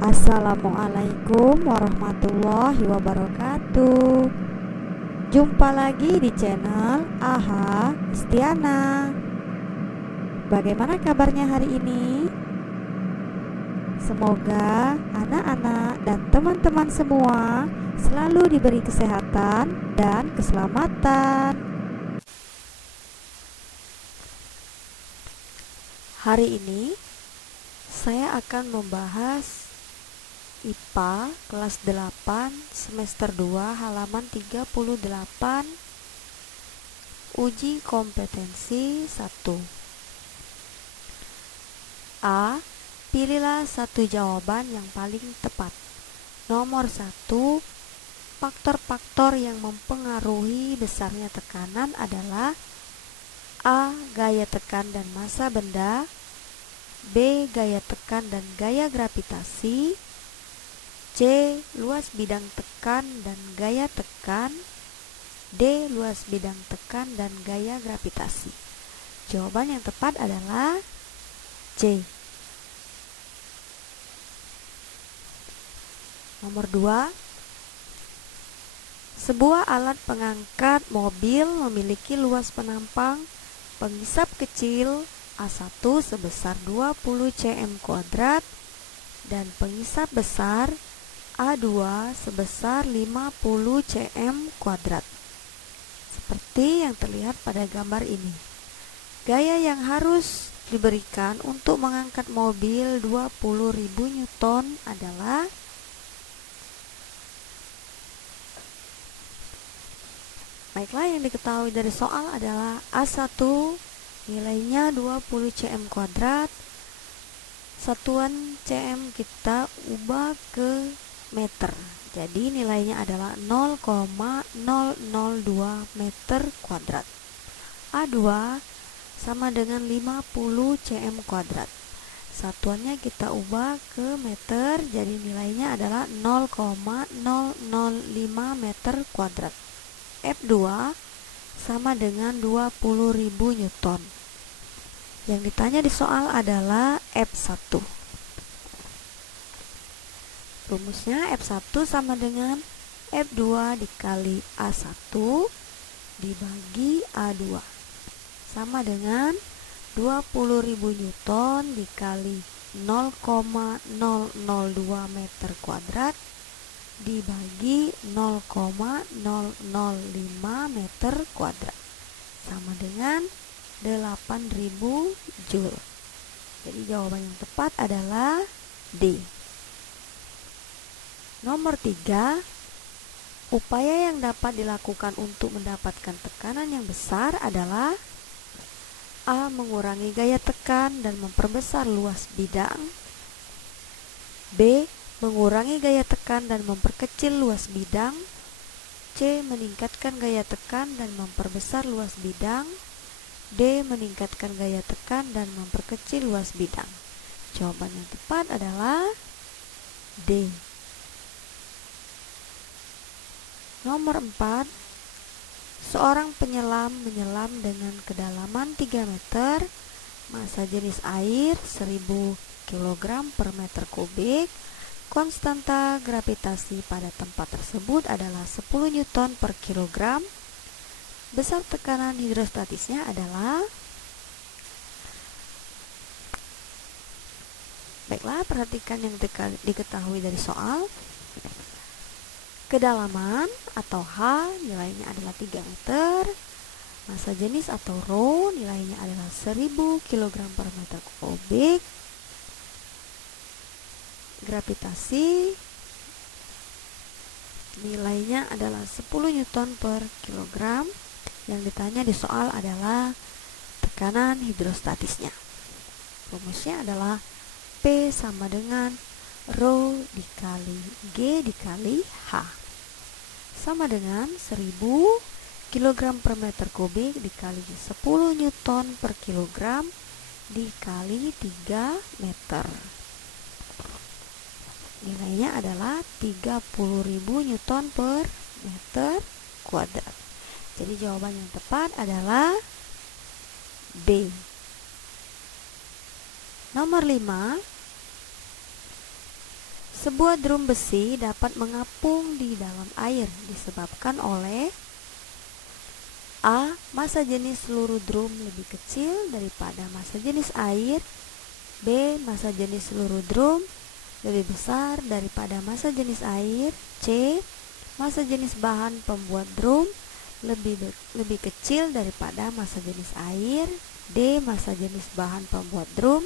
Assalamualaikum warahmatullahi wabarakatuh. Jumpa lagi di channel AHA Istiana. Bagaimana kabarnya hari ini? Semoga anak-anak dan teman-teman semua selalu diberi kesehatan dan keselamatan. Hari ini saya akan membahas IPA kelas 8 semester 2 halaman 38, uji kompetensi 1. A. Pilihlah satu jawaban yang paling tepat. Nomor 1. Faktor-faktor yang mempengaruhi besarnya tekanan adalah A. Gaya tekan dan massa benda, B. Gaya tekan dan gaya gravitasi, C. Luas bidang tekan dan gaya tekan, D. Luas bidang tekan dan gaya gravitasi. Jawaban yang tepat adalah C. Nomor 2. Sebuah alat pengangkat mobil memiliki luas penampang penghisap kecil A1 sebesar 20 cm² dan penghisap besar A2 sebesar 50 cm². Seperti yang terlihat pada gambar ini. Gaya yang harus diberikan untuk mengangkat mobil 20.000 Newton adalah baiklah, yang diketahui dari soal adalah A1 nilainya 20 cm². Satuan cm kita ubah ke meter. Jadi nilainya adalah 0,002 meter². A2 sama dengan 50 cm². Satuannya kita ubah ke meter, jadi nilainya adalah 0,005 meter². F2 sama dengan 20.000 Newton. Yang ditanya di soal adalah F1. Rumusnya F1 sama dengan F2 dikali A1 dibagi A2 sama dengan 20.000 Newton dikali 0,002 meter² dibagi 0,005 meter² sama dengan 8.000 Joule. Jadi jawaban yang tepat adalah D. Nomor 3. Upaya yang dapat dilakukan untuk mendapatkan tekanan yang besar adalah A. Mengurangi gaya tekan dan memperbesar luas bidang, B. Mengurangi gaya tekan dan memperkecil luas bidang, C. Meningkatkan gaya tekan dan memperbesar luas bidang, D. Meningkatkan gaya tekan dan memperkecil luas bidang. Jawaban yang tepat adalah D. Nomor 4. Seorang penyelam menyelam dengan kedalaman 3 meter, massa jenis air 1000 kg per meter kubik, konstanta gravitasi pada tempat tersebut adalah 10 Newton per kilogram, besar tekanan hidrostatisnya adalah. Baiklah, perhatikan yang diketahui dari soal. Kedalaman atau H nilainya adalah 3 meter, massa jenis atau Rho nilainya adalah 1000 kg per meter kubik, gravitasi nilainya adalah 10 Newton per kilogram. Yang ditanya di soal adalah tekanan hidrostatisnya. Rumusnya adalah P sama dengan Rho dikali G dikali H sama dengan 1000 kg per meter kubik dikali 10 Newton per kilogram dikali 3 meter. Nilainya adalah 30.000 Newton per meter kuadrat. Jadi jawaban yang tepat adalah B. Nomor 5. Sebuah drum besi dapat mengapung di dalam air disebabkan oleh A. Massa jenis seluruh drum lebih kecil daripada massa jenis air. B. Massa jenis seluruh drum lebih besar daripada massa jenis air. C. Massa jenis bahan pembuat drum lebih kecil daripada massa jenis air. D. Massa jenis bahan pembuat drum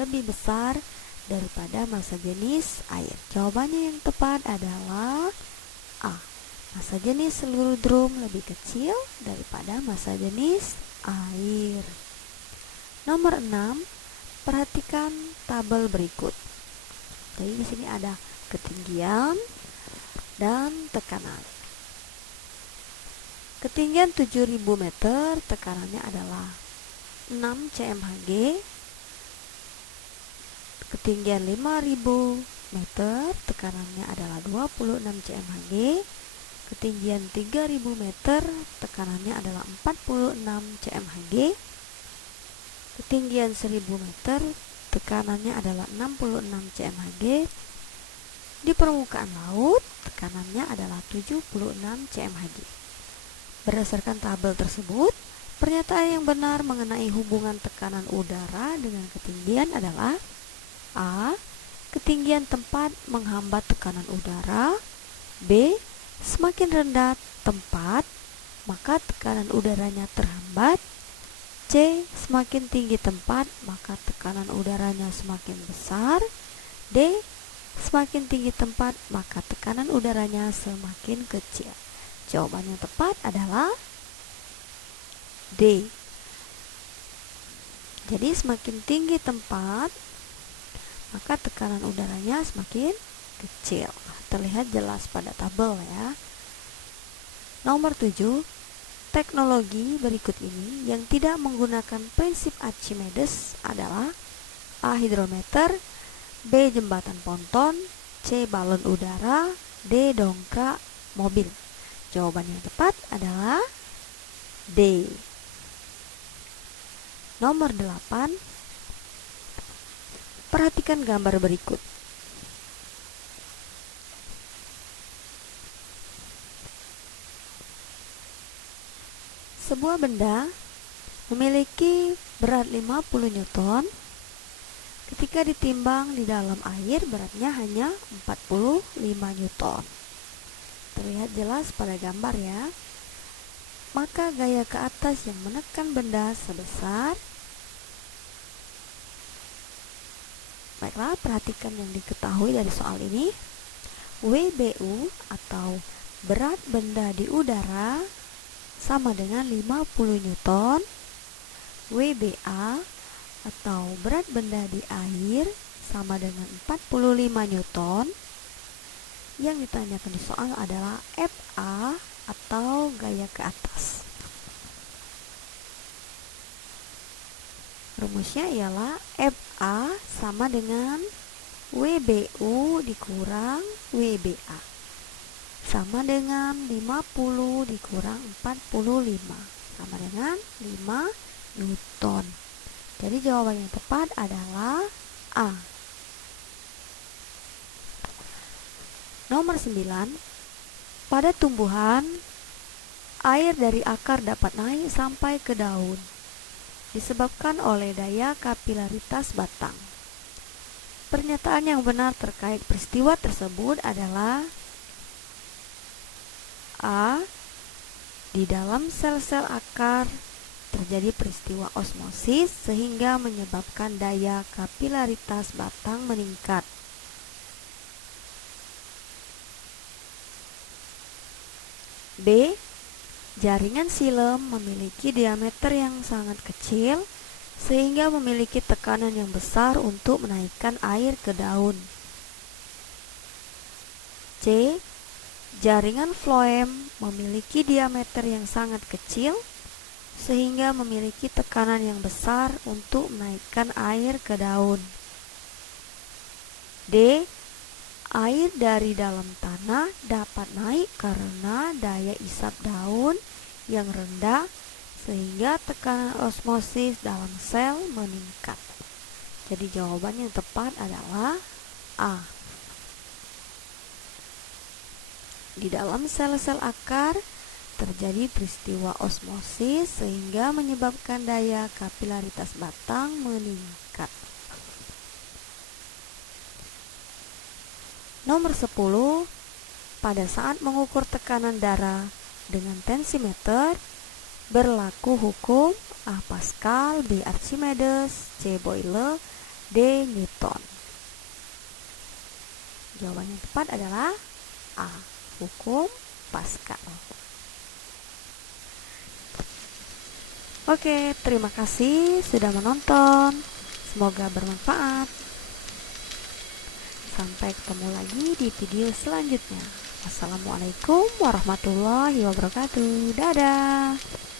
lebih besar daripada massa jenis air. Jawabannya yang tepat adalah A. Massa jenis seluruh drum lebih kecil daripada massa jenis air. Nomor 6, perhatikan tabel berikut. Jadi di sini ada ketinggian dan tekanan. Ketinggian 7000 meter, tekanannya adalah 6 cmhg. Ketinggian 5000 meter, tekanannya adalah 26 cmhg. Ketinggian 3000 meter, tekanannya adalah 46 cmhg. Ketinggian 1000 meter, tekanannya adalah 66 cmhg. Di permukaan laut, tekanannya adalah 76 cmhg. Berdasarkan tabel tersebut, pernyataan yang benar mengenai hubungan tekanan udara dengan ketinggian adalah A. Ketinggian tempat menghambat tekanan udara. B. Semakin rendah tempat, maka tekanan udaranya terhambat. C. Semakin tinggi tempat, maka tekanan udaranya semakin besar. D. Semakin tinggi tempat, maka tekanan udaranya semakin kecil. Jawaban yang tepat adalah D. Jadi semakin tinggi tempat, maka tekanan udaranya semakin kecil. Terlihat jelas pada tabel ya. Nomor 7, teknologi berikut ini yang tidak menggunakan prinsip Archimedes adalah A. Hidrometer, B. Jembatan ponton, C. Balon udara, D. Dongkrak mobil. Jawaban yang tepat adalah D. Nomor 8, perhatikan gambar berikut. Sebuah benda memiliki berat 50 Newton. Ketika ditimbang di dalam air, beratnya hanya 45 Newton. Terlihat jelas pada gambar ya. Maka gaya ke atas yang menekan benda sebesar. Baiklah, perhatikan yang diketahui dari soal ini. WBU atau berat benda di udara sama dengan 50 Newton. WBA atau berat benda di air sama dengan 45 Newton. Yang ditanyakan di soal adalah FA atau gaya ke atas. Rumusnya ialah FA sama dengan WBU dikurang WBA sama dengan 50 dikurang 45 sama dengan 5 Newton. Jadi jawaban yang tepat adalah A. Nomor 9, pada tumbuhan, air dari akar dapat naik sampai ke daun disebabkan oleh daya kapilaritas batang. Pernyataan yang benar terkait peristiwa tersebut adalah A. Di dalam sel-sel akar terjadi peristiwa osmosis sehingga menyebabkan daya kapilaritas batang meningkat. B. Jaringan silem memiliki diameter yang sangat kecil sehingga memiliki tekanan yang besar untuk menaikkan air ke daun. C. Jaringan floem memiliki diameter yang sangat kecil sehingga memiliki tekanan yang besar untuk menaikkan air ke daun. D. Air dari dalam tanah dapat naik karena daya isap daun yang rendah sehingga tekanan osmosis dalam sel meningkat. Jadi jawaban yang tepat adalah A. Di dalam sel-sel akar terjadi peristiwa osmosis sehingga menyebabkan daya kapilaritas batang meningkat. Nomor 10, pada saat mengukur tekanan darah dengan tensimeter, berlaku hukum A. Pascal, B. Archimedes, C. Boyle, D. Newton. Jawaban yang tepat adalah A. Hukum Pascal. Oke, terima kasih sudah menonton. Semoga bermanfaat. Sampai ketemu lagi di video selanjutnya. Wassalamualaikum warahmatullahi wabarakatuh. Dadah.